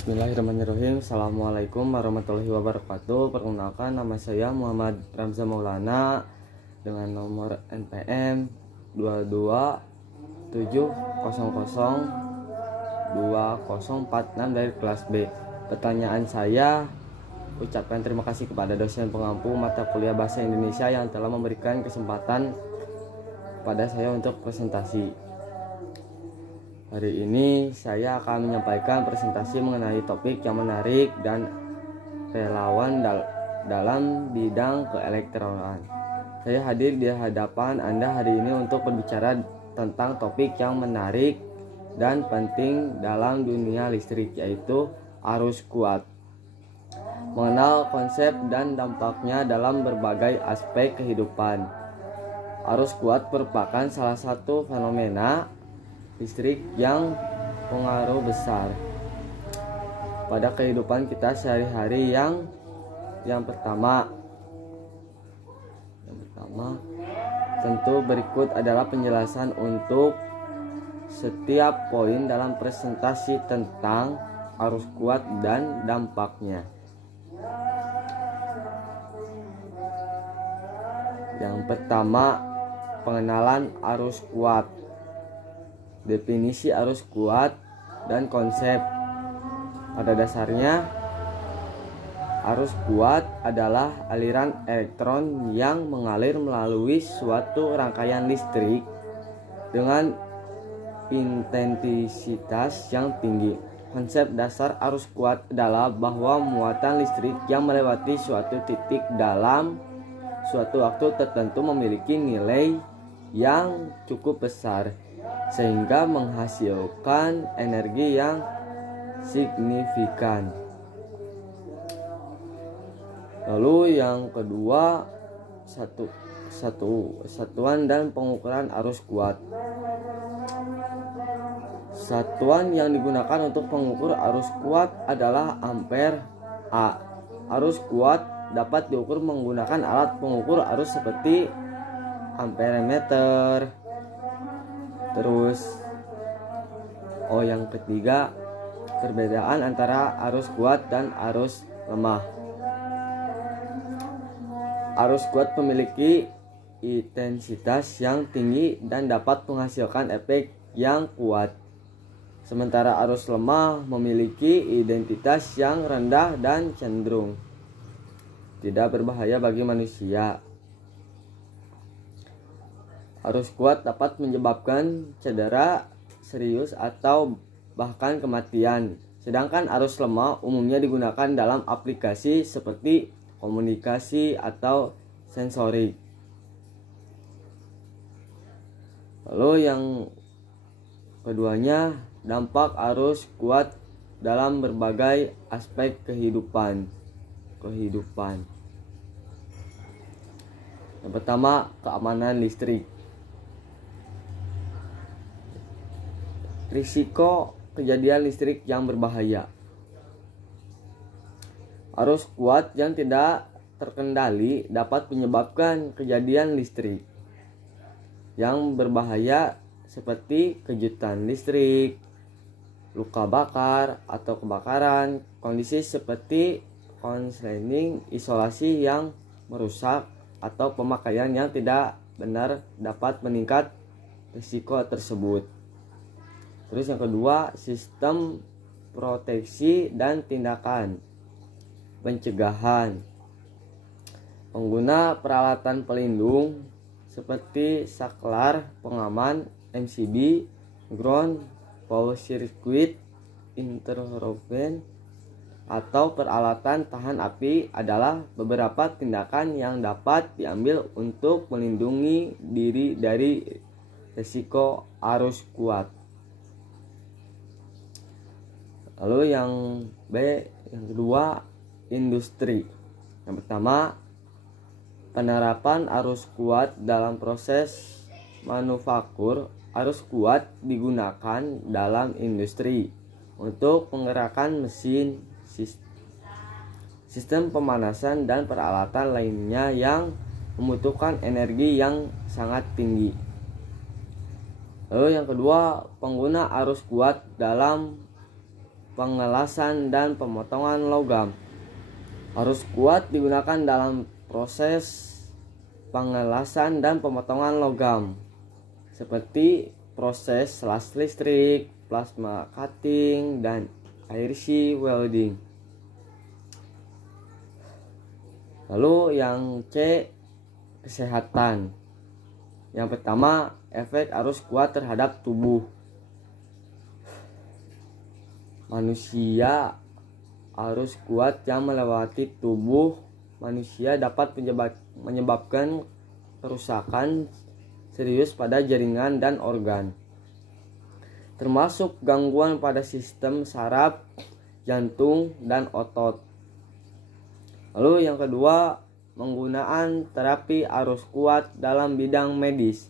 Bismillahirrahmanirrahim. Assalamualaikum warahmatullahi wabarakatuh. Perkenalkan, nama saya Muhammad Ramza Maulana dengan nomor NPM 227002046 dari kelas B. Pertanyaan saya, ucapkan terima kasih kepada dosen pengampu mata kuliah Bahasa Indonesia yang telah memberikan kesempatan kepada saya untuk presentasi. Hari ini saya akan menyampaikan presentasi mengenai topik yang menarik dan relevan dalam bidang keelektronan. Saya hadir di hadapan Anda hari ini untuk berbicara tentang topik yang menarik dan penting dalam dunia listrik, yaitu arus kuat. Mengenal konsep dan dampaknya dalam berbagai aspek kehidupan. Arus kuat merupakan salah satu fenomena listrik yang pengaruh besar pada kehidupan kita sehari-hari. Yang pertama tentu berikut adalah penjelasan untuk setiap poin dalam presentasi tentang arus kuat dan dampaknya. Yang pertama, pengenalan arus kuat. Definisi arus kuat dan konsep. Pada dasarnya, arus kuat adalah aliran elektron yang mengalir melalui suatu rangkaian listrik dengan intensitas yang tinggi. Konsep dasar arus kuat adalah bahwa muatan listrik yang melewati suatu titik dalam suatu waktu tertentu memiliki nilai yang cukup besar sehingga menghasilkan energi yang signifikan. Lalu yang kedua, satuan dan pengukuran arus kuat. Satuan yang digunakan untuk mengukur arus kuat adalah ampere A. Arus kuat dapat diukur menggunakan alat pengukur arus seperti amperemeter. Yang ketiga, perbedaan antara arus kuat dan arus lemah. Arus kuat memiliki intensitas yang tinggi dan dapat menghasilkan efek yang kuat. Sementara arus lemah memiliki intensitas yang rendah dan cenderung tidak berbahaya bagi manusia. Arus kuat dapat menyebabkan cedera serius atau bahkan kematian. Sedangkan arus lemah umumnya digunakan dalam aplikasi seperti komunikasi atau sensorik. Lalu yang keduanya, dampak arus kuat dalam berbagai aspek kehidupan. Yang pertama, keamanan listrik. Risiko kejadian listrik yang berbahaya. Arus kuat yang tidak terkendali dapat menyebabkan kejadian listrik yang berbahaya seperti kejutan listrik, luka bakar atau kebakaran. Kondisi seperti konsleting, isolasi yang merusak, atau pemakaian yang tidak benar dapat meningkat risiko tersebut. Terus yang kedua, sistem proteksi dan tindakan pencegahan. Pengguna peralatan pelindung seperti saklar pengaman, MCB, ground, power circuit, interruption, atau peralatan tahan api adalah beberapa tindakan yang dapat diambil untuk melindungi diri dari risiko arus kuat. Lalu yang B, yang kedua, industri. Yang pertama, penerapan arus kuat dalam proses manufaktur. Arus kuat digunakan dalam industri untuk menggerakkan mesin, sistem pemanasan dan peralatan lainnya yang membutuhkan energi yang sangat tinggi. Lalu yang kedua, pengguna arus kuat dalam pengelasan dan pemotongan logam. Arus kuat digunakan dalam proses pengelasan dan pemotongan logam seperti proses las listrik, plasma cutting, dan IRC welding. Lalu yang C, kesehatan. Yang pertama, efek arus kuat terhadap tubuh manusia. Arus kuat yang melewati tubuh manusia dapat menyebabkan kerusakan serius pada jaringan dan organ, termasuk gangguan pada sistem saraf, jantung, dan otot. Lalu yang kedua, penggunaan terapi arus kuat dalam bidang medis.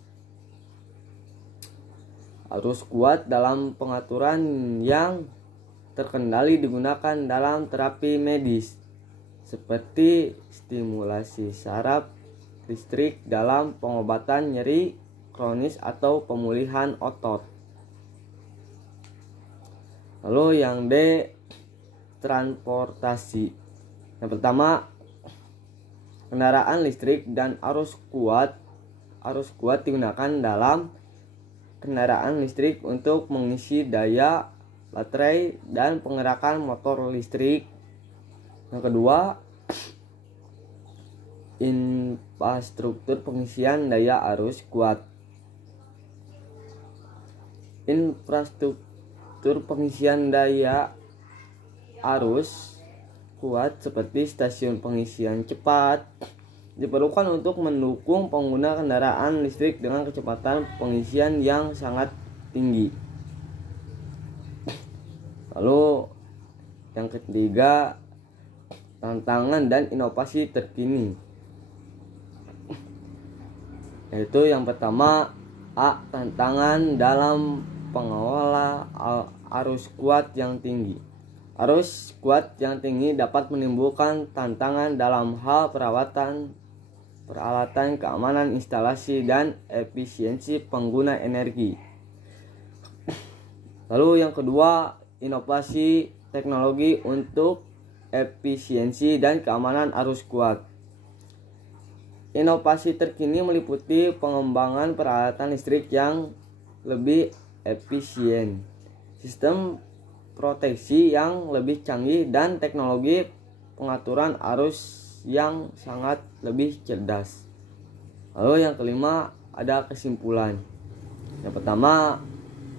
Arus kuat dalam pengaturan yang terkendali digunakan dalam terapi medis seperti stimulasi saraf listrik dalam pengobatan nyeri kronis atau pemulihan otot. Lalu yang D, transportasi. Yang pertama, kendaraan listrik dan arus kuat. Arus kuat digunakan dalam kendaraan listrik untuk mengisi daya baterai dan penggerakkan motor listrik. Yang kedua, infrastruktur pengisian daya arus kuat. Infrastruktur pengisian daya arus kuat seperti stasiun pengisian cepat diperlukan untuk mendukung pengguna kendaraan listrik dengan kecepatan pengisian yang sangat tinggi. Lalu yang ketiga, tantangan dan inovasi terkini. Yaitu yang pertama, A, tantangan dalam pengelola arus kuat yang tinggi. Arus kuat yang tinggi dapat menimbulkan tantangan dalam hal peralatan keamanan instalasi dan efisiensi pengguna energi. Lalu yang kedua, inovasi teknologi untuk efisiensi dan keamanan arus kuat. Inovasi terkini meliputi pengembangan peralatan listrik yang lebih efisien, sistem proteksi yang lebih canggih, dan teknologi pengaturan arus yang sangat lebih cerdas. Lalu yang kelima, ada kesimpulan. Yang pertama,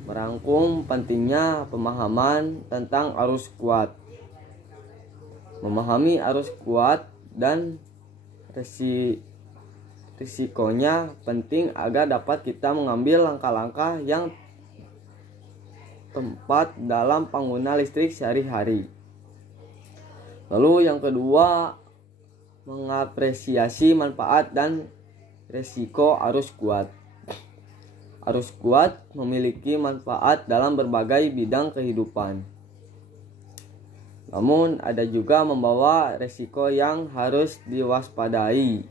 merangkum pentingnya pemahaman tentang arus kuat. Memahami arus kuat dan risikonya penting agar dapat kita mengambil langkah-langkah yang tepat dalam pengguna listrik sehari-hari. Lalu yang kedua, mengapresiasi manfaat dan risiko arus kuat. Arus kuat memiliki manfaat dalam berbagai bidang kehidupan. Namun ada juga membawa risiko yang harus diwaspadai.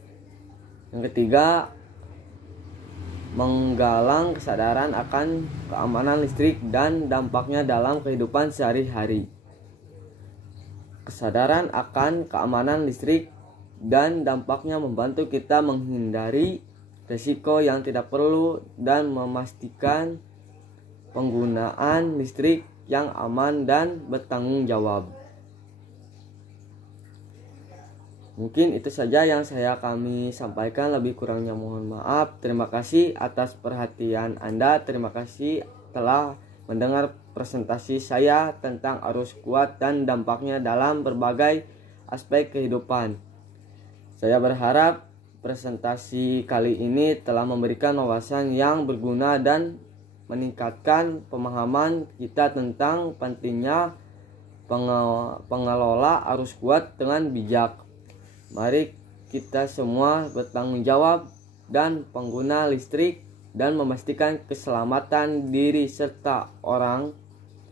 Yang ketiga, menggalang kesadaran akan keamanan listrik dan dampaknya dalam kehidupan sehari-hari. Kesadaran akan keamanan listrik dan dampaknya membantu kita menghindari risiko yang tidak perlu dan memastikan penggunaan listrik yang aman dan bertanggung jawab. Mungkin itu saja yang kami sampaikan, lebih kurangnya mohon maaf. Terima kasih atas perhatian Anda. Terima kasih telah mendengar presentasi saya tentang arus kuat dan dampaknya dalam berbagai aspek kehidupan. Saya berharap presentasi kali ini telah memberikan wawasan yang berguna dan meningkatkan pemahaman kita tentang pentingnya pengelola arus kuat dengan bijak. Mari kita semua bertanggung jawab dan pengguna listrik dan memastikan keselamatan diri serta orang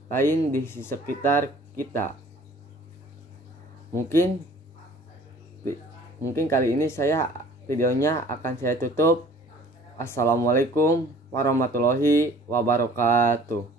lain di sekitar kita. Mungkin kali ini videonya akan saya tutup. Assalamualaikum warahmatullahi wabarakatuh.